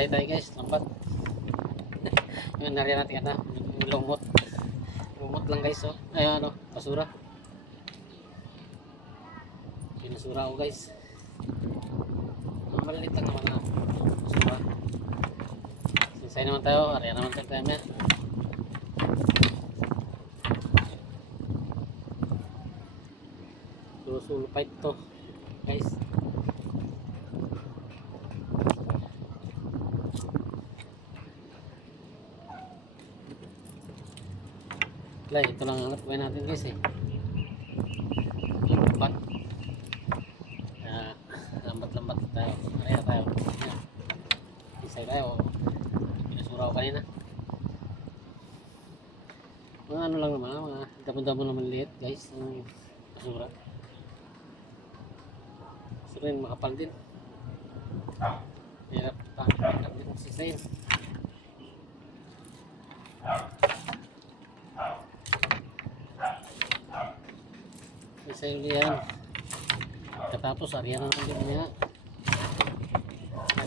Isay tayo guys, lambat. Yung nariyan natin ano, yung lumot. Lumot lang guys, oh. Ay ano, basura. Pinasura ko guys. Malilit lang naman na basura. Isay naman tayo, ariyan naman tayo kaya yan. Sulpite to guys. Wala, ito lang hanap buhay natin guys eh. Lambat. Lambat tayo. Ariya tayo. Yan. Isay tayo. Pinasura ko kanina. Mga ano lang naman, mga damo-damo naman liit guys. Ang basura. Gusto rin makapal din. Hirap din sisayin. Isay ulit yan. Katapos ariyan na ulit niya.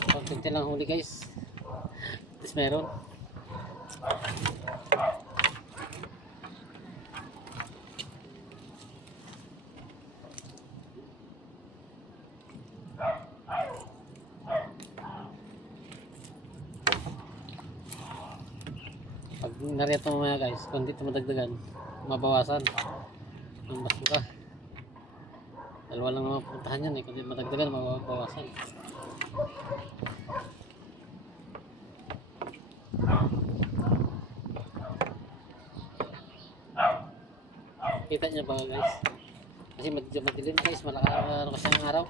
Pagpunti lang huli guys. Tapos meron. Pag narito mga guys, kung dito madagdagan, mabawasan ang basura. Dalawa lang mapuntahan yan eh, kung dito madagdagan, mabawasan. Kita niya ba guys? Kasi madilim guys, ano kasi ang araw.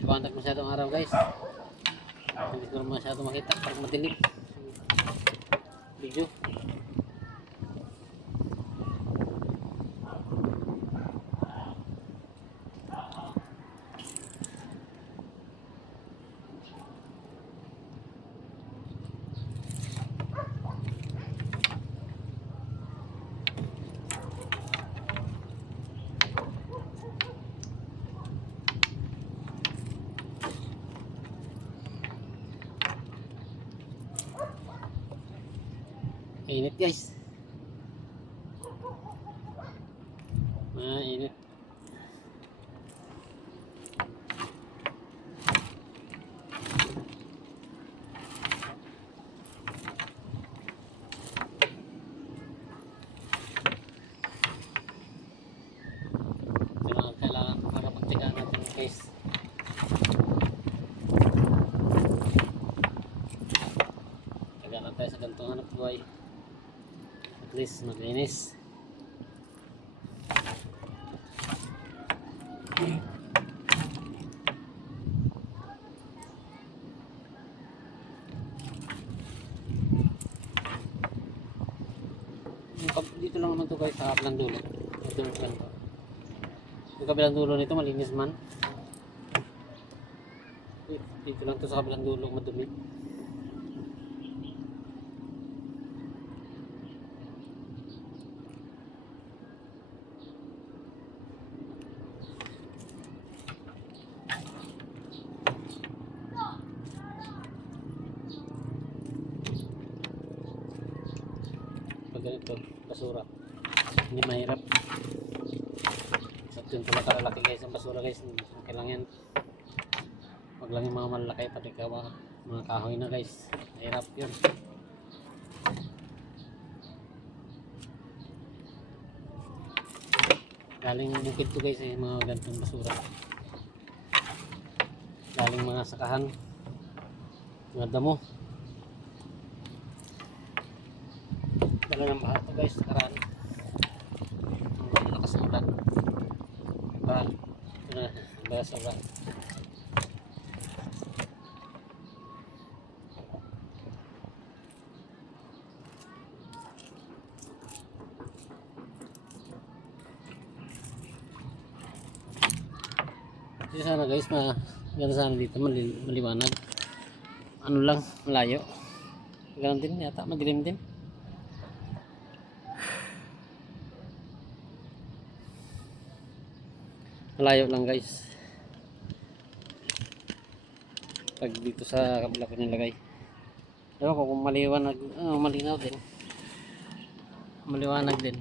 Liwanag masyadong araw guys. Hindi ko masyado makita pag madilim video. Init guys. Init. Kailangan para pagtigaan natin guys. Kailangan tayo sa ganitong hanap buhay. At least maglinis. Dito lang naman to guys sa kabilang dulo. Ito lang to. Yung kabilang dulo nito malinis man. Dito lang to sa kabilang dulo madumi. Ganito, basura hindi mahirap sa yun pala kalalaki guys ang basura guys, okay lang yan. Wag lang yung mga malalaki pati mga kahoy na guys, mahirap yun. Galing bukid to guys mga ganitong basura, galing mga sakahan, mga damo. Dala ng baha to guys, karaan malakas ang ulan. Baha sa ulan. Dito sana guys, maganda sana dito, maliwanag. Ano lang, malayo. Ganun din yata, madilim din. Malayo lang guys. Pag dito sa kabila ko nilagay. Ewan ko kung maliwanag, malinaw din. Maliwanag din.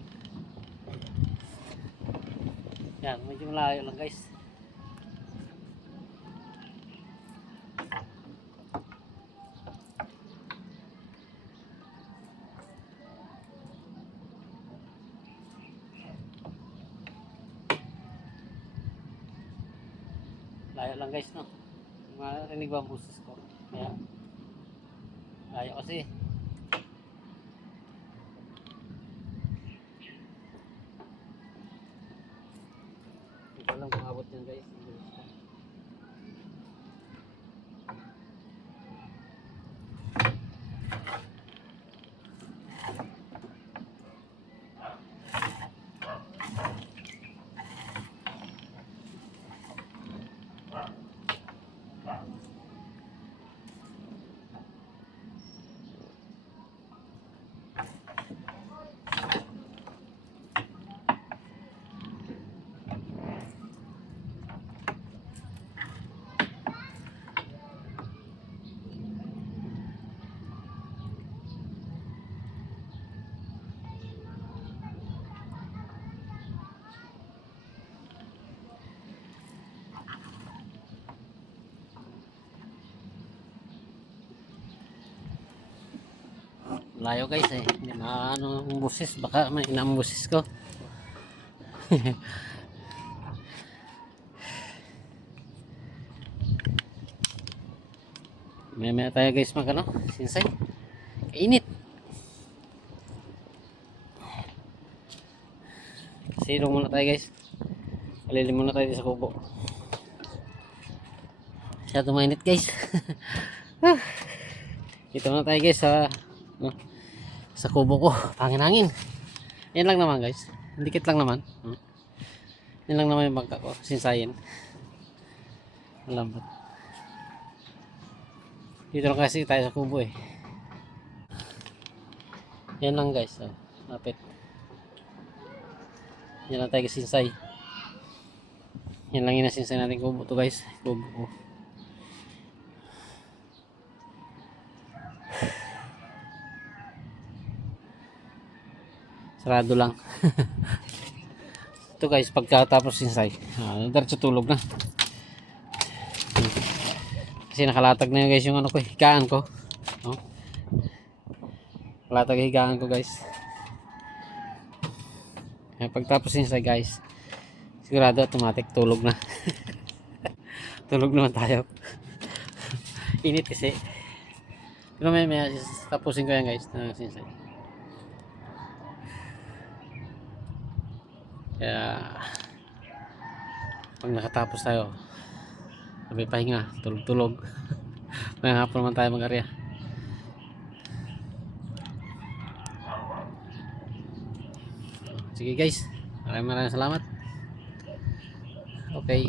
Yan, medyo malayo lang guys. Layo lang guys, no? Marinig ba ang boses ko? Kaya, layo kasi. Hindi ko alam kung abot yan guys. Layo guys eh. Hindi maano ang boses. Baka may ang boses ko. May tayo guys magano. Sinsay. Kainit. Silong muna tayo guys. Palilim muna tayo sa kubo. Masyado mainit guys. Dito muna tayo guys sa kubo ko. Hangin-hangin. Yan lang naman guys. Dikit lang naman. Yan lang naman yung bangka ko. Sinsayin. Malambot. Dito lang kasi tayo sa kubo eh. Yan lang guys. Lapit. Yan lang tayo sinsay. Yan lang yung nasinsay natin kubo to guys. Kubo ko. Sarado lang. Ito guys, pagkatapos sinsay, diretso tulog na. Kasi nakalatag na yun guys yung ano ko, higaan ko. Nakalatag yung higaan ko guys. Pagtapos sinsay guys, sigurado automatic tulog na. Tulog naman tayo. Init kasi. Pero may tapusin ko yan guys na sinsay. Kaya pag nakatapos tayo, sabi pahinga, tulog-tulog. May hapon naman tayo mag-arya. Sige guys, maraming salamat. Okay.